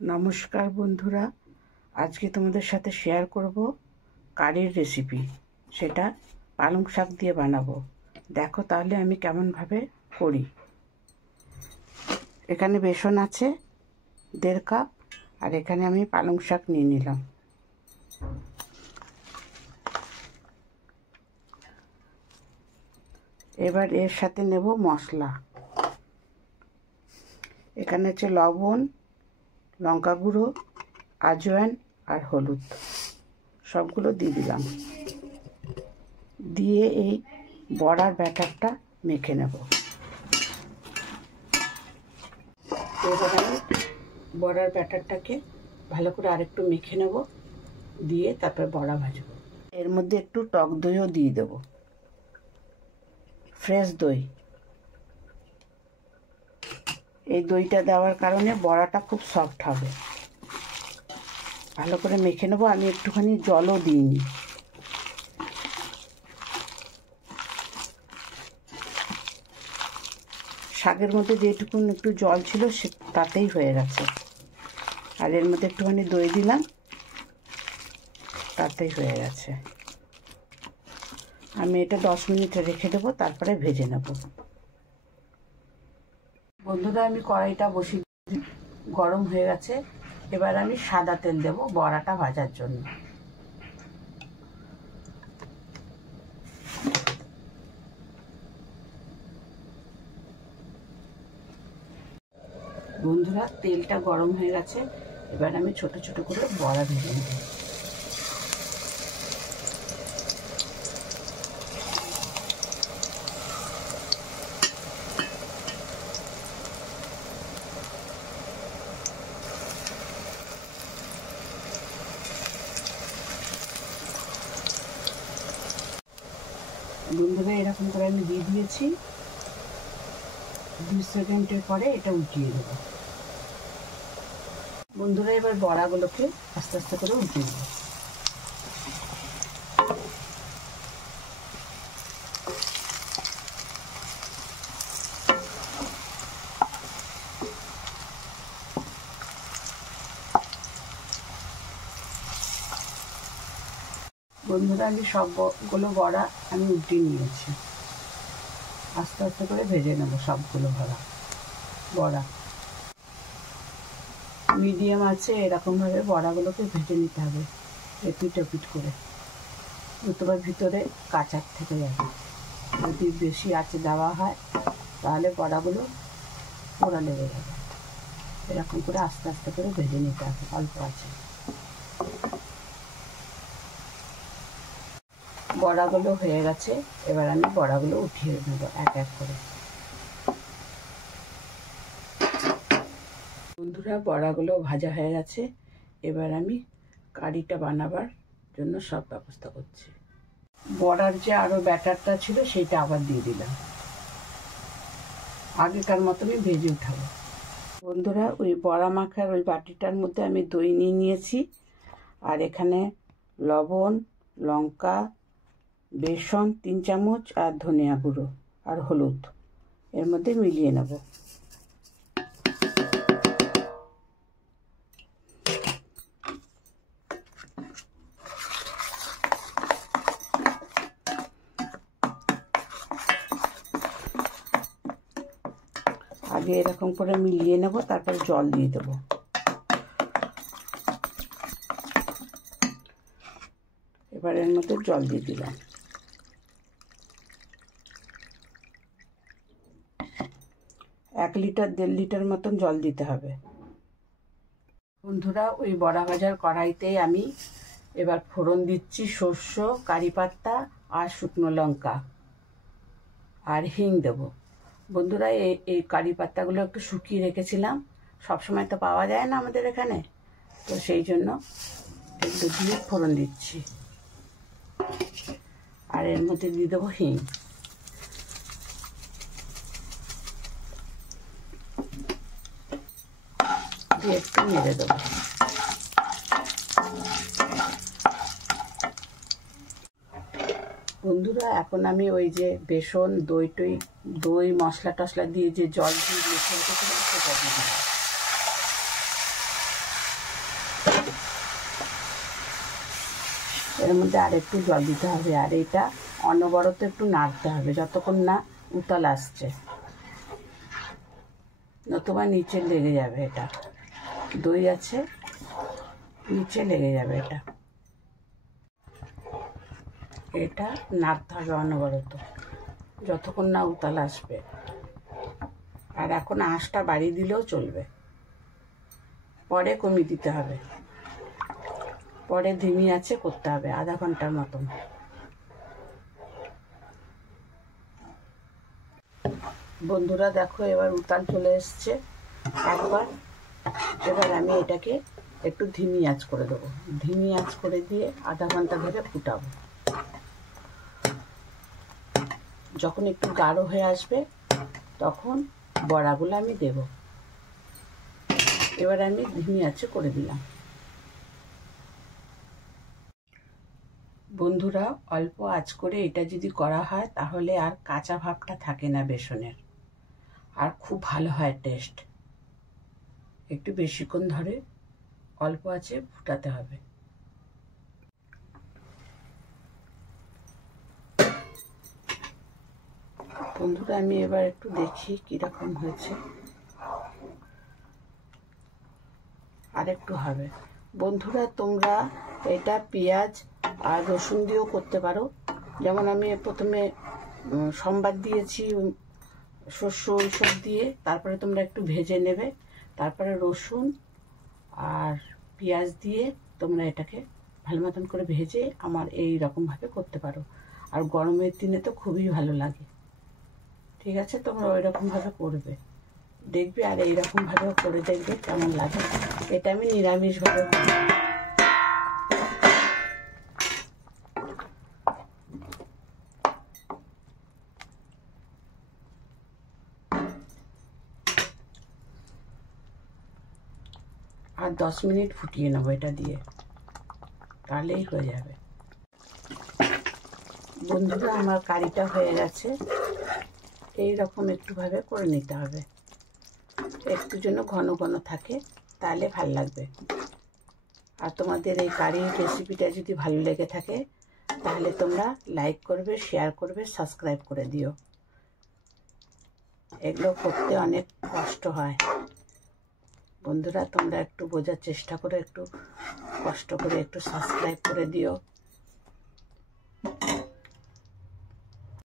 নমস্কার বন্ধুরা, আজকে তোমাদের সাথে শেয়ার করব কারির রেসিপি। সেটা পালং শাক দিয়ে বানাবো। দেখো তাহলে আমি কেমনভাবে করি। এখানে বেসন আছে 1.5 কাপ, আর এখানে আমি পালং শাক নিয়ে নিলাম। এবার এর সাথে নেব মশলা। এখানে আছে লবণ, লঙ্কা গুঁড়ো, আজওয়ান আর হলুদ, সবগুলো দিয়ে দিলাম। দিয়ে এই বড়ার ব্যাটারটা মেখে নেব। এবার আমি বড়ার ব্যাটারটাকে ভালো করে আরেকটু মেখে নেব, দিয়ে তারপর বড়া ভাজবো। এর মধ্যে একটু টক দইও দিয়ে দেব, ফ্রেশ দই। এই দইটা দেওয়ার কারণে বড়াটা খুব সফট হবে। ভালো করে মেখে নেব। আমি একটুখানি জলও দিইনি। শাকের মধ্যে যেটুকুন একটু জল ছিল সে তাতেই হয়ে গেছে, আর এর মধ্যে একটুখানি দই দিলাম, তাতেই হয়ে গেছে। আমি এটা 10 মিনিট রেখে দেবো, তারপরে ভেজে নেব। বন্ধুরা, আমি কড়াইটা বসিয়ে গরম হয়ে গেছে। এবার আমি সাদা তেল দেব বড়াটা ভাজার জন্য। বন্ধুরা, তেলটা গরম হয়ে গেছে। এবার আমি ছোট ছোট করে বড়া ভেজে নেব। বন্ধুরা, এরকম করে আমি দিয়ে দিয়েছি। 2 সেকেন্ডের পরে এটা উঠিয়ে দেবো। বন্ধুরা, এবার বড়াগুলোকে আস্তে আস্তে করে উঠিয়ে দেবো। বন্ধুরা, আমি সবগুলো বড়া আমি উঠিয়ে নিয়েছি। আস্তে আস্তে করে ভেজে নেব সবগুলো বড়া। মিডিয়াম আছে এরকমভাবে বড়াগুলোকে ভেজে নিতে হবে, এপিট ওপিট করে, নতুবা ভিতরে কাঁচা থেকে যাবে। যদি বেশি আঁচে দেওয়া হয় তাহলে বড়াগুলো পোড়া লেগে যাবে। এরকম করে আস্তে আস্তে করে ভেজে নিতে হবে অল্প আছে। বড়াগুলো হয়ে গেছে। এবার আমি বড়াগুলো উঠিয়ে নেব এক এক করে। বন্ধুরা, বড়াগুলো ভাজা হয়ে গেছে। এবার আমি কারিটা বানাবার জন্য সব ব্যবস্থা করছি। বড়ার যে আরও ব্যাটারটা ছিল সেইটা আবার দিয়ে দিলাম। আগেকার মতনই ভেজে উঠাবো। বন্ধুরা, ওই বড়া মাখার ওই বাটিটার মধ্যে আমি দই নিয়ে নিয়েছি, আর এখানে লবণ, লঙ্কা, বেসন 3 চামচ, আর ধনিয়া গুঁড়ো আর হলুদ এর মধ্যে মিলিয়ে নেব। আগে এরকম করে মিলিয়ে নেব, তারপর জল দিয়ে দেবো। এবার এর মধ্যে জল দিয়ে দিলাম। এক লিটার 1.5 লিটার মতন জল দিতে হবে। বন্ধুরা, ওই বড়া ভাজার কড়াইতেই আমি এবার ফোড়ন দিচ্ছি সর্ষ, কারি পাতা আর শুকনো লঙ্কা আর হিং দেব। বন্ধুরা, এই কারি পাতাগুলো একটু শুকিয়ে রেখেছিলাম, সবসময় তো পাওয়া যায় না আমাদের এখানে, তো সেই জন্য একটু দিয়ে ফোড়ন দিচ্ছি। আর এর মধ্যে দিয়ে দেবো হিং। দিয়ে একটু নেড়ে দেবো। বন্ধুরা, এখন আমি ওই যে বেসন, দই মশলা টশলা দিয়ে যে জল দিয়ে মেখে রেখেছিলাম সেটা দিয়ে দিলাম। এর মধ্যে আর একটু জল দিতে হবে, আর এটা অনবরত একটু নাড়তে হবে যতক্ষণ না উতাল আসছে, নতুবা নিচে লেগে যাবে। এটা দই আছে, নিচে লেগে যাবে। এটা নাড়তে হবে অনবরত যতক্ষণ না উতাল আসবে। আর এখন আঁচটা বাড়িয়ে দিলেও চলবে, পরে কমিয়ে দিতে হবে, পরে ধিমি আঁচে করতে হবে আধা ঘন্টার মতন। বন্ধুরা দেখো, এবার উতাল চলে এসছে একবার। এবার আমি এটাকে একটু ধিমি আঁচ করে দেবো, ধিমি আঁচ করে দিয়ে আধা ঘন্টা ধরে ফুটাবো। যখন একটু গাঢ় হয়ে আসবে তখন বড়াগুলো আমি দেব। এবার আমি ধিমি আঁচে করে দিলাম। বন্ধুরা, অল্প আঁচ করে এটা যদি করা হয় তাহলে আর কাঁচা ভাবটা থাকে না বেসনের, আর খুব ভালো হয় টেস্ট। একটু বেশিক্ষণ ধরে অল্প আঁচে ফুটাতে হবে। বন্ধুরা, আমি এবার একটু দেখি কীরকম হয়েছে। আর একটু হবে। বন্ধুরা, তোমরা এটা পেঁয়াজ আর রসুন দিয়েও করতে পারো। যেমন আমি প্রথমে সম্বাদ দিয়েছি শস্য ওইসব দিয়ে, তারপরে তোমরা একটু ভেজে নেবে, তারপরে রসুন আর পেঁয়াজ দিয়ে তোমরা এটাকে ভালো মতন করে ভেজে আমার এই রকমভাবে করতে পারো। আর গরমের দিনে তো খুবই ভালো লাগে। ঠিক আছে, তোমরা ওই রকমভাবে করবে, দেখবে। আর এইরকমভাবেও করে দেখবে কেমন লাগে। এটা আমি নিরামিষভাবে করি। আর 10 মিনিট ফুটিয়ে নেবো এটা দিয়ে, তাহলেই হয়ে যাবে। বন্ধুরা, আমার কারিটা হয়ে গেছে। এই রকম একটুভাবে করে নিতে হবে, একটু যেন ঘন ঘন থাকে, তাহলে ভাল লাগবে। আর তোমাদের এই কারির রেসিপিটা যদি ভালো লেগে থাকে তাহলে তোমরা লাইক করবে, শেয়ার করবে, সাবস্ক্রাইব করে দিও। এগুলো করতে অনেক কষ্ট হয় বন্ধুরা, তোমরা একটু বোঝার চেষ্টা করে একটু কষ্ট করে একটু সাবস্ক্রাইব করে দিও।